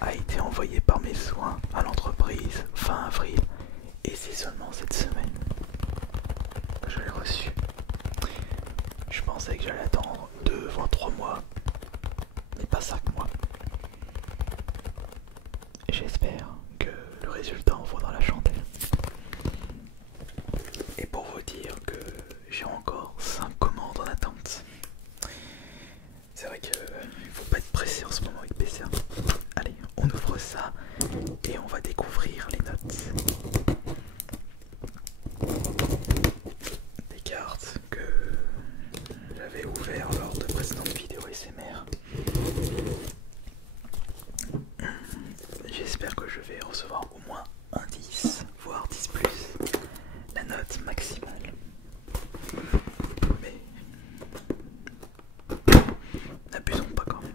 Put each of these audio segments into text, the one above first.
a été envoyé par mes soins à l'entreprise fin avril et c'est seulement cette semaine que je l'ai reçu. Je pensais que j'allais attendre 2 voire 3 mois, mais pas 5 mois. J'espère que le résultat en vaudra la chandelle. Et pour vous dire que j'ai encore 5 commandes en attente. C'est vrai qu'il ne faut pas être pressé en ce moment avec PCA. Allez, on ouvre ça et on va découvrir les notes. Des cartes que j'avais ouvertes lors de précédentes vidéos SMR. J'espère que je vais recevoir au moins un 10, voire 10 plus, la note maximale. Mais n'abusons pas quand même.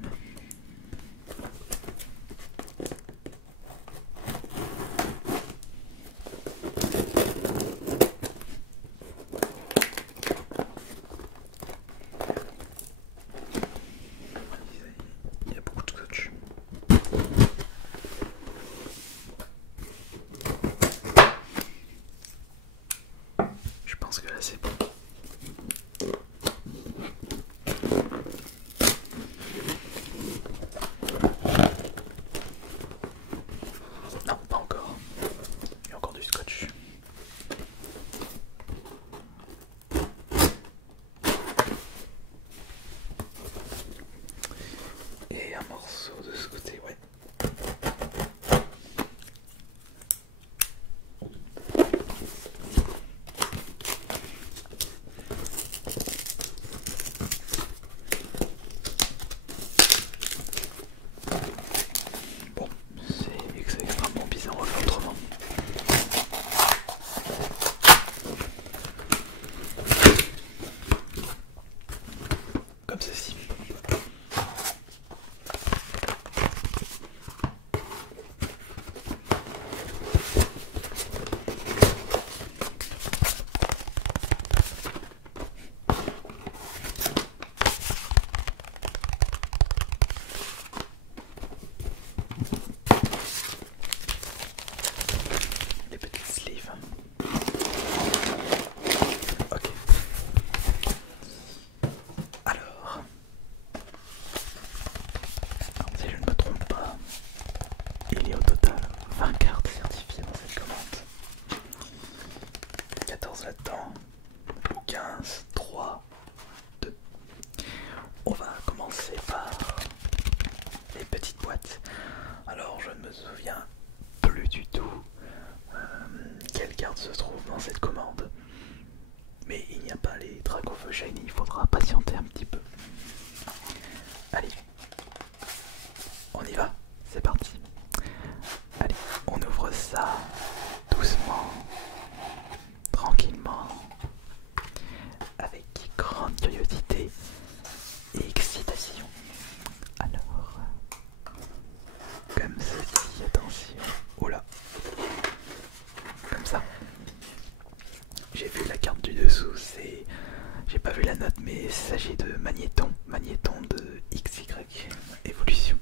Il y a beaucoup de scotch. Je pense que là c'est bon. Non, pas encore. Il y a encore du scotch. Et un morceau de ce côté, ouais. Bon, c'est extrêmement bizarre, on va faire autrement. Comme ceci. Les petites sleeves. Ok. Alors, si je ne me trompe pas, il y a au total 20 cartes certifiées dans cette commande. 14 là-dedans, ou 15, 3, 2. On va commencer par les petites boîtes. Alors, je ne me souviens plus du tout quelle carte se trouve dans cette commande. Mais il n'y a pas les Draco Feu Shiny, il faudra patienter un petit peu. Allez, on y va, c'est parti. Allez, on ouvre ça doucement, tranquillement, avec grande curiosité et excitation. Alors, comme ceci, attention. Oh là, comme ça. J'ai vu la carte du dessous, c'est... J'ai pas vu la note, mais il s'agit de Magnéton. Magnéton de XY Évolution.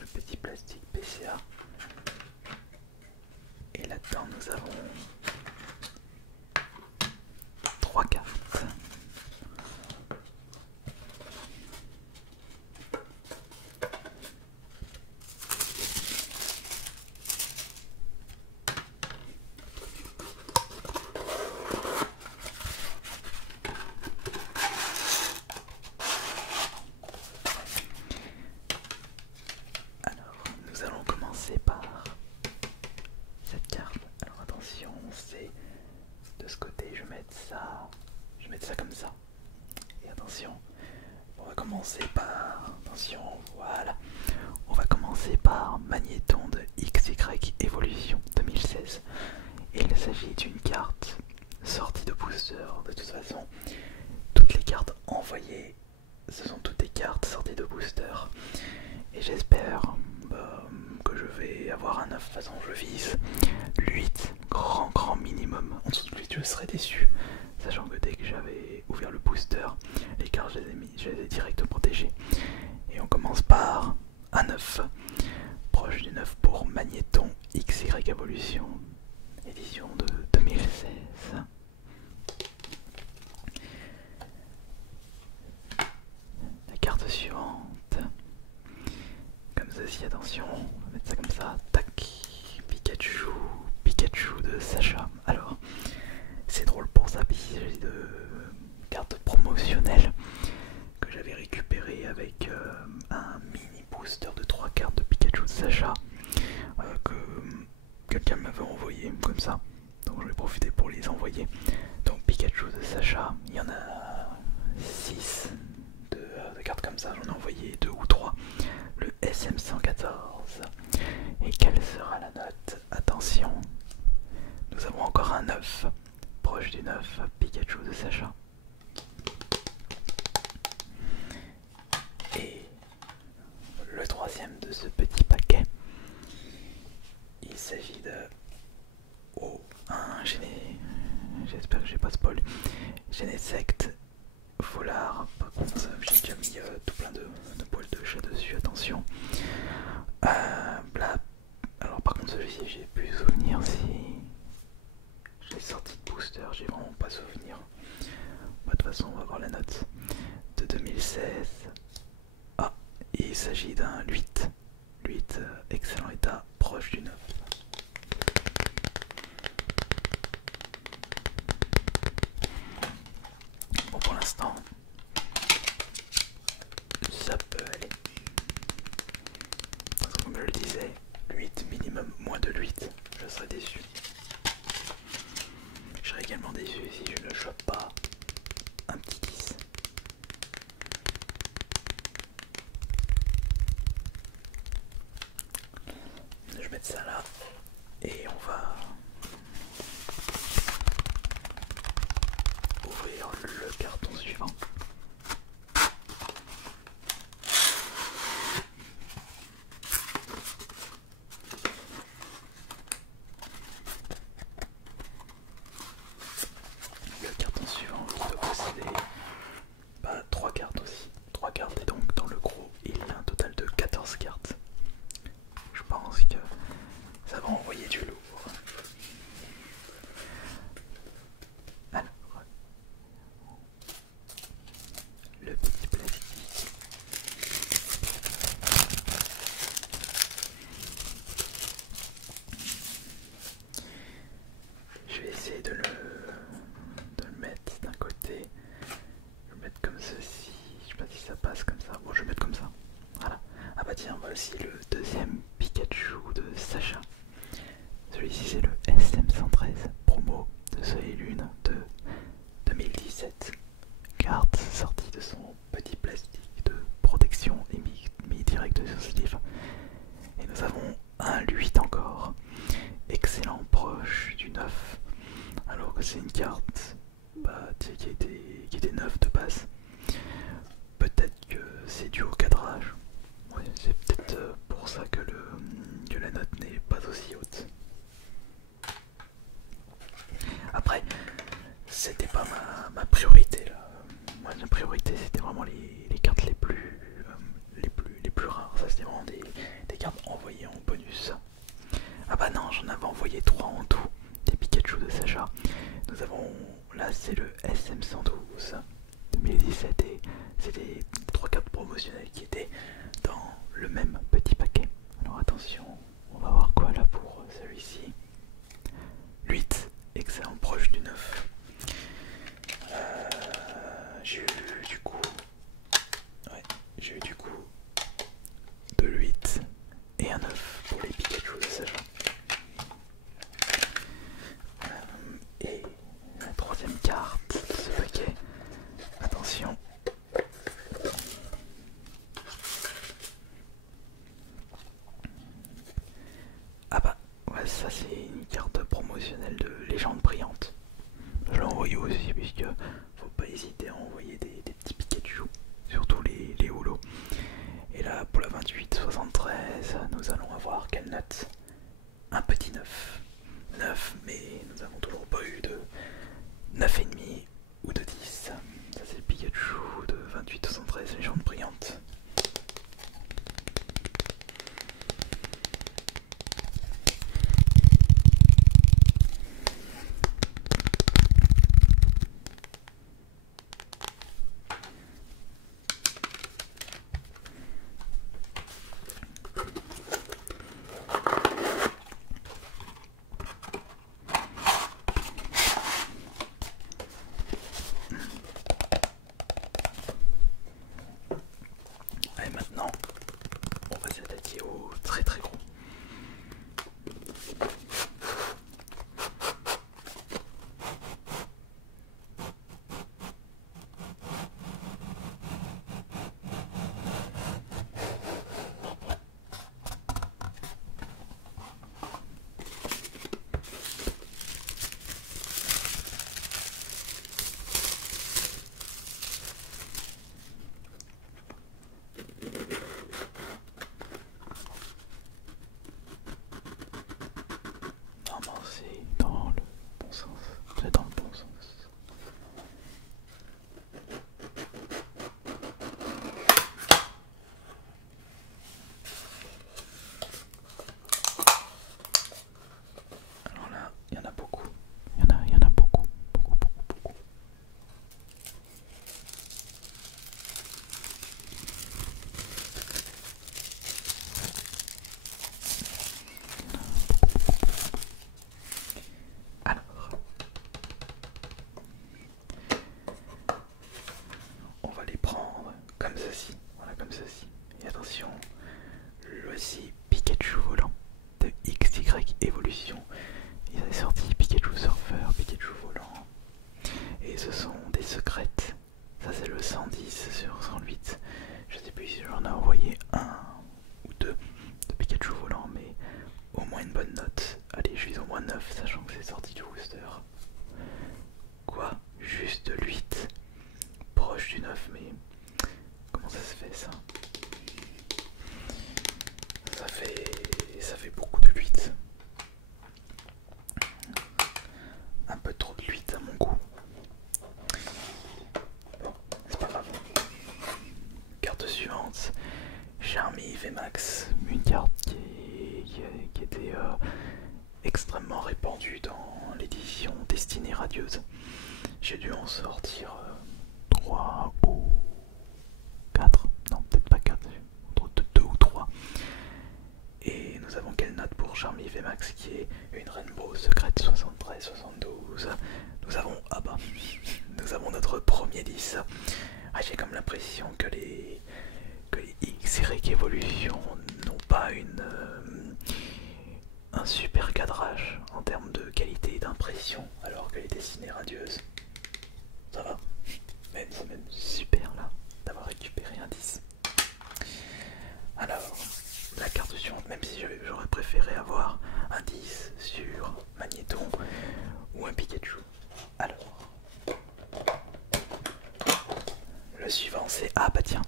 Le petit plastique PCA. Et là-dedans, nous avons 3 cartes. Alors, nous allons commencer par cette carte. Alors attention, c'est de ce côté, je vais mettre ça comme ça. Et attention, on va commencer par, attention, voilà. On va commencer par Magnéton de XY Evolution 2016. Il s'agit d'une carte sortie de booster. De toute façon, toutes les cartes envoyées, ce sont toutes des cartes sorties de booster. Et j'espère que je vais avoir un 9. De toute façon, je vise l'8, grand minimum. En dessous de 8, je serai déçu. sachant que dès que j'avais ouvert le booster, les cartes je les ai direct protégées. Et on commence par un 9, proche du 9 pour Magnéton XY Evolution, édition de 2016. La carte suivante, comme ceci, attention, on va mettre ça comme ça, tac, Pikachu de Sacha. Alors, c'est drôle pour ça, parce qu'il s'agit de cartes promotionnelles que j'avais récupérées avec un mini booster de 3 cartes de Pikachu de Sacha que quelqu'un m'avait envoyé comme ça. Donc je vais profiter pour les envoyer. Donc Pikachu de Sacha, il y en a 6 de cartes comme ça, j'en ai envoyé 2 ou 3. Le SM114. Et quelle sera la note? Attention, nous avons encore un 9, proche du 9, Pikachu de Sacha. Et le troisième de ce petit paquet, il s'agit de... Oh, un j'espère que j'ai pas spoil. Genesect Foulard. Par contre, j'ai déjà mis tout plein de poils de chat dessus, attention. Bla. Alors par contre celui-ci j'ai plus souvenir si j'ai sorti de booster, j'ai vraiment pas souvenir. Bah, de toute façon on va voir la note de 2016. Ah, il s'agit d'un 8. 8, excellent état, proche du 9. Bon, pour l'instant ça peut aller. Parce que comme je le disais, 8 minimum, moins de 8, je serais déçu. Je serais également déçu si je ne chope pas un petit 10. Je vais mettre ça là et on va ouvrir le carton suivant. Le carton suivant qui doit posséder 3 cartes aussi. 3 cartes et donc dans le gros il y a un total de 14 cartes. Je pense que ça va envoyer du lourd. Alors, le petit plastique. Je vais essayer de le mettre d'un côté. Je vais le mettre comme ceci. Je sais pas si ça passe comme ça. Bon, je vais le mettre comme ça. Voilà. Ah bah tiens, voici le deuxième Pikachu de Sacha. Celui-ci c'est le SM113 promo de Soleil et Lune de 2017. Carte sortie de son petit plastique de protection et mis direct sur ce livre. Et nous avons un 8 encore. Excellent, proche du 9. Alors que c'est une carte qui était 9 de base. Peut-être que c'est dû au cadrage. Ouais, c'est peut-être pour ça que la note n'est pas aussi haute. Après, c'était pas ma priorité là. Moi, ma priorité c'était vraiment les cartes les plus rares. Ça c'était vraiment des cartes envoyées en bonus. Ah bah non, j'en avais envoyé 3 en tout, des Pikachu de Sacha. Nous avons, là c'est le SM112 2017 et c'était 3 cartes promotionnelles qui étaient dans le même petit paquet. Alors attention, on va voir quoi là pour celui-ci. 8, excellent, proche du 9. J'ai eu du coup... Ouais, j'ai eu du coup de 8 et un 9 pour les Pikachu de Sacha. Et la troisième carte de ce paquet, attention. Ah bah, ouais, ça c'est une carte promotionnelle de Légende Brillante. Je l'ai envoyé aussi, puisque faut pas hésiter à envoyer des petits Pikachu, surtout les holos. Et là, pour la 2873, nous allons avoir quelle note? Un petit 9. 9, mais nous avons toujours pas eu de 9,5 ce sont des secrètes. Ça c'est le 110 sur 108. Je sais plus si j'en ai envoyé un ou deux de Pikachu volant, mais au moins une bonne note. Allez, je vise au moins 9, sachant que c'est sorti du booster. Quoi? Juste 8? Proche du 9, mais comment ça se fait ça? Ça fait beaucoup de 8. Un peu trop de 8 à mon goût. Bon, c'est pas grave. Carte suivante. Charmy VMAX, une carte qui était extrêmement répandue dans l'édition Destinée Radieuse. J'ai dû en sortir 3 ou 4, non peut-être pas 4, entre 2 ou 3. Et nous avons quelle note pour Charmy VMAX qui est une Rainbow secrète 73-72. Nous avons, ah bah, nous avons notre premier 10. Ah, j'ai comme l'impression que les X-Y Evolution n'ont pas un super cadrage en termes de qualité d'impression, alors que les dessinées radieuses, ça va. Mais c'est même super là d'avoir récupéré un 10. Alors, la carte suivante, même si j'aurais préféré avoir un 10 sur Magnéton ou un Pikachu. Alors, le suivant c'est, ah bah tiens,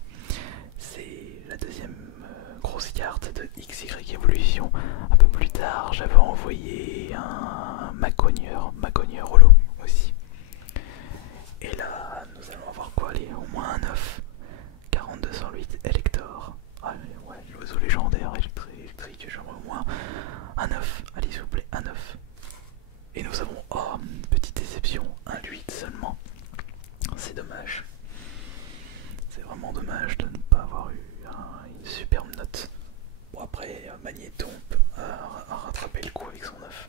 c'est la deuxième grosse carte de XY Evolution. Un peu plus tard, j'avais envoyé un Macogneur Holo aussi. Et là, nous allons avoir quoi? Allez, au moins un 9. 4208 Elector. Ah ouais, l'oiseau légendaire électrique, j'aimerais au moins un 9. Allez, s'il vous plaît, un 9. Et nous avons, oh, petite déception, un 8 seulement. C'est dommage. C'est vraiment dommage de ne pas avoir eu une superbe note. Bon, après, Magnéton a rattrapé le coup avec son 9.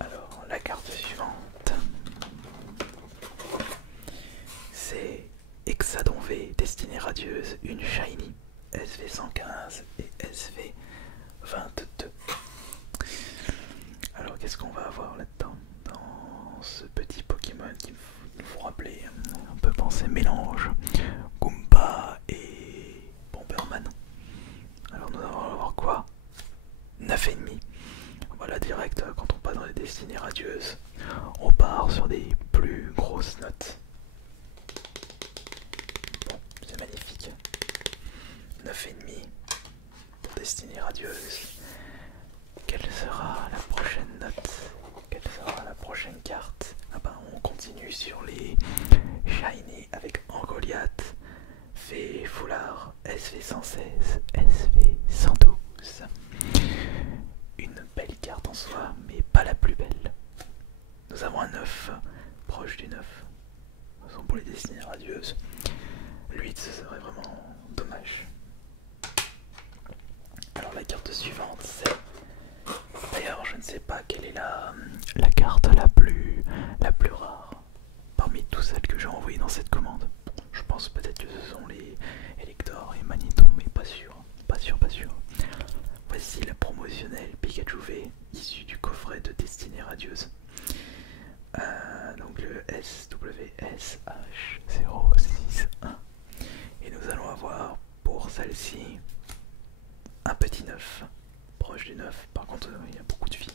Alors, la carte suivante, c'est Hexadon V, Destinée Radieuse, une Shiny, SV115 et SV22. Alors, qu'est-ce qu'on va avoir là-dedans? Dans ce petit Pokémon qui nous faut rappeler, on peut penser mélange, Goomba et Bomberman. Alors, nous allons avoir quoi? 9,5. Voilà, direct, quand on passe dans les destinées radieuses, on part sur des plus grosses notes. Bon, c'est magnifique. 9,5 pour destinée radieuse. Quelle sera la prochaine note? Quelle sera la prochaine carte? Ah ben, on continue sur les Shiny avec Angoliath, Fée Foulard, SV116, SV112. Une belle carte en soi, mais pas la plus belle. Nous avons un 9, proche du 9. Nous sommes pour les destinées radieuses. Le 8, ce serait vraiment dommage. Alors la carte suivante, c'est... D'ailleurs, je ne sais pas quelle est la carte la plus rare parmi toutes celles que j'ai envoyées dans cette commande. Je pense peut-être que ce sont les Elector et Magnéton, mais pas sûr. Pas sûr, pas sûr. Voici la promotionnelle Pikachu V issue du coffret de Destinée Radieuse. Donc le SWSH061. Et nous allons avoir pour celle-ci un petit 9, proche du 9. Par contre, il y a beaucoup de vie.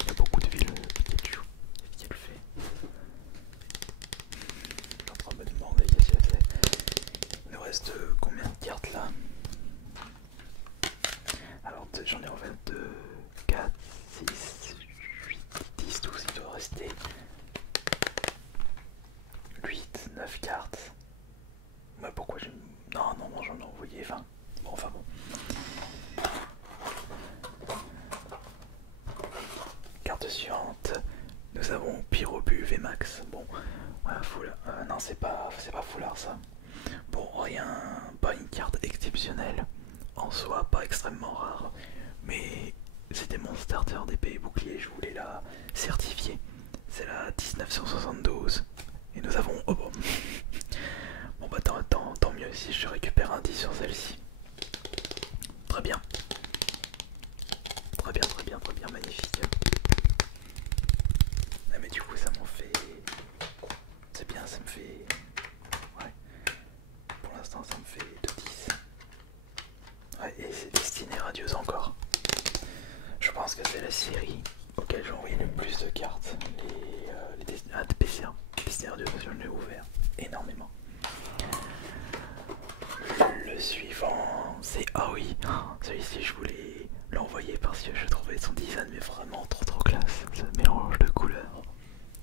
Il y a beaucoup de vie le Pikachu. Qu'est-ce qu'elle fait? Je suis en train de me demander qu'est-ce qu'elle fait. Il nous reste combien de cartes là? Alors j'en ai en fait 2, 4, 6, 8, 10, 12, il doit rester 8, 9 cartes. Mais pourquoi j'ai... Non, j'en ai envoyé 20. Bon, enfin bon. Carte suivante. Nous avons Pyrobu VMAX. Bon, ouais, foulard. Non, c'est pas foulard ça. Bon, rien, pas une carte exceptionnelle. En soi, pas extrêmement rare. Mais c'était mon starter d'épée et bouclier, je voulais la certifier. C'est la 1972. Et nous avons... Oh bon. Bon bah tant mieux si je récupère un 10 sur celle-ci. Très bien. Très bien, magnifique. cartes. Les PCA. Destinés Radio, j'en ai ouvert énormément. Le suivant, c'est... Ah oui, celui-ci je voulais l'envoyer parce que je trouvais son design mais vraiment trop classe. Ce mélange de couleurs.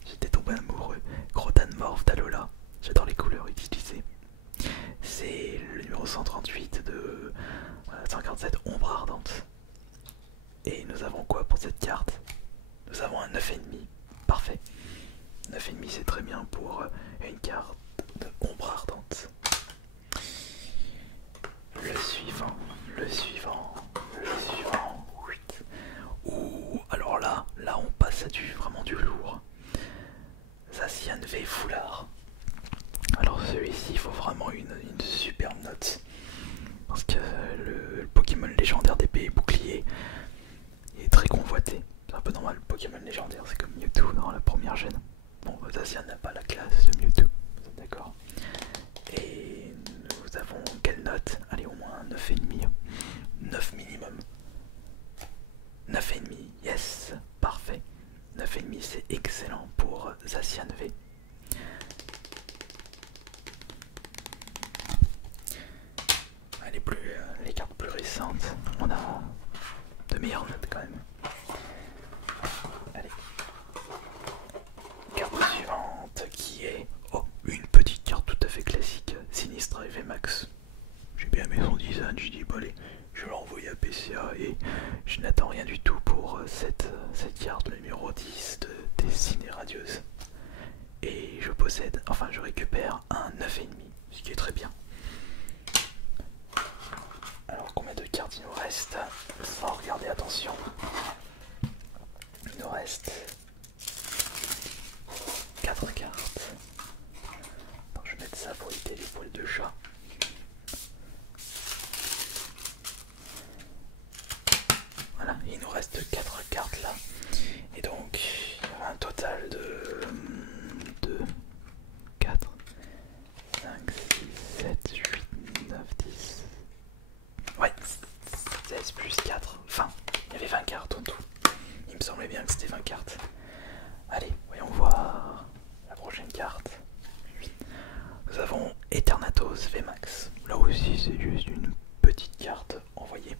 J'étais tombé amoureux. Crotan Morph d'Alola. J'adore les couleurs utilisées. C'est le numéro 138 de 147 Ombre Ardente. Et nous avons quoi pour cette carte? Nous avons un 9,5. Parfait. 9,5 c'est très bien pour une carte de Ombre Ardente. Le suivant. Ouh, alors là on passe à vraiment du lourd. Zacian V Foulard. Alors celui-ci, il faut vraiment une superbe note. Parce que le Pokémon légendaire d'épée et bouclier est très convoité. C'est un peu normal, le Pokémon légendaire, c'est comme Mewtwo dans la première gène. Bon, Zacian n'a pas la classe de Mewtwo, vous êtes d'accord? Et nous avons quelle note? Allez, au moins 9,5. 9 minimum. 9,5, yes, parfait. 9,5 c'est excellent pour Zacian V. Les cartes plus récentes, on a de meilleures notes quand même. Allez. Carte suivante qui est une petite carte tout à fait classique, Sinistra et VMAX. J'ai bien aimé son design, j'ai dit bon allez, je vais l'envoyer à PCA et je n'attends rien du tout pour cette carte, le numéro 10 de Destinée Radieuse. Et je récupère un 9,5, ce qui est très bien. Alors combien de cartes il nous reste? Sans regarder, attention. Il nous reste 4 cartes. Attends, je vais mettre ça pour éviter les poils de chat. Voilà, il nous reste 4 cartes là. Et donc, il y aura un total de 2, 4, 5, 6, 7, 8, 9, 10. Ouais, 16 plus 4, 20. Il y avait 20 cartes en tout. Il me semblait bien que c'était 20 cartes. Allez, voyons voir la prochaine carte. Nous avons Eternatus VMAX. Là aussi, c'est juste une petite carte envoyée.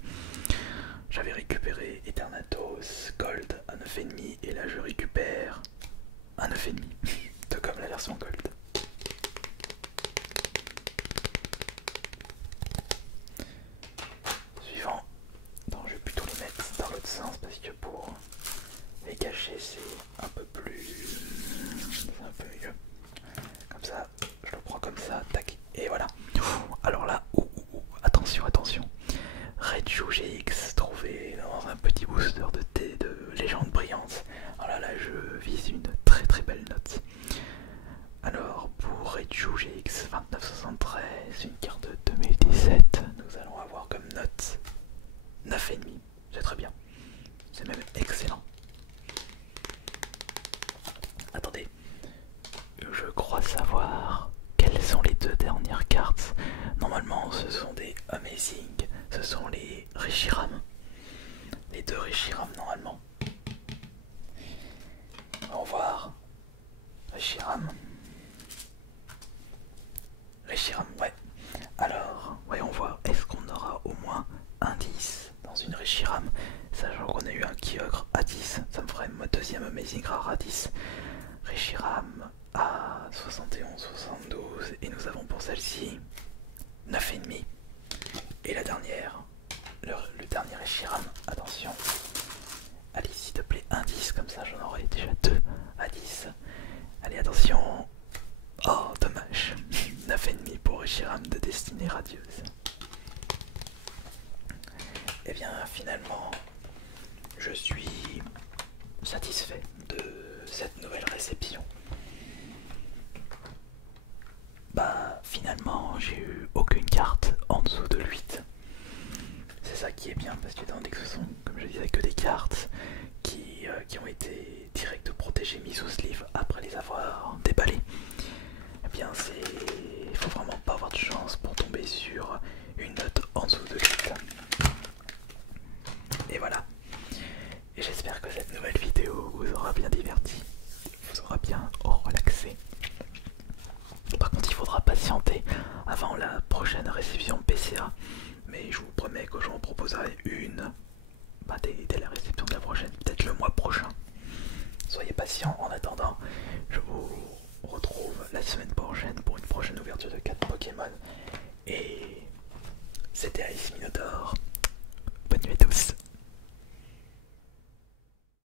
J'avais récupéré Eternatus Gold à 9,5 et là je récupère un 9,5. Tout comme la version Gold. Suivant. Non, je vais plutôt les mettre dans l'autre sens parce que pour les cacher c'est un peu plus... c'est un peu mieux. Comme ça, je le prends comme ça, tac, et voilà. Alors là, attention, attention. Raichu GX trouvé dans un petit booster de thé de légende brillante. Alors là, je vise une très belle note. Alors pour Raichu GX 2973, une carte de 2017, nous allons avoir comme note 9,5. C'est très bien. C'est même excellent. Attendez, je crois savoir quelles sont les deux dernières cartes. Normalement, ce sont des Amazing, ce sont les Reshiram. Les deux Reshiram normalement. On va voir. Reshiram. Reshiram, ouais. Alors, voyons voir, est-ce qu'on aura au moins un 10 dans une Reshiram, sachant qu'on a eu un Kyogre à 10, ça me ferait ma deuxième Amazing Rare à 10. Reshiram à 71, 72, et nous avons pour celle-ci 9,5. Et la dernière, le dernier Reshiram, attention. Allez, s'il te plaît, un 10, comme ça j'en aurai déjà 2 à 10. Allez, attention. Oh, dommage. 9,5 pour Reshiram de Destinée Radieuse. Et bien, finalement, je suis satisfait de cette nouvelle réception. Bah, finalement, j'ai eu aucune carte en dessous de 8. C'est ça qui est bien, parce que étant donné que ce sont, comme je disais, que des cartes qui ont été direct protégées, mises au sleeve après les avoir déballées, eh bien, il faut vraiment pas avoir de chance pour tomber sur une note en dessous de 8. Et voilà. Et j'espère que cette nouvelle vidéo vous aura aura bien diverti, vous aura bien relaxé. Par contre, il faudra patienter avant la prochaine réception PCA, mais je vous promets que j'en proposerai une dès la réception de la prochaine, peut-être le mois prochain. Soyez patients. En attendant, je vous retrouve la semaine prochaine pour une prochaine ouverture de 4 Pokémon. Et c'était Ice Minotaur.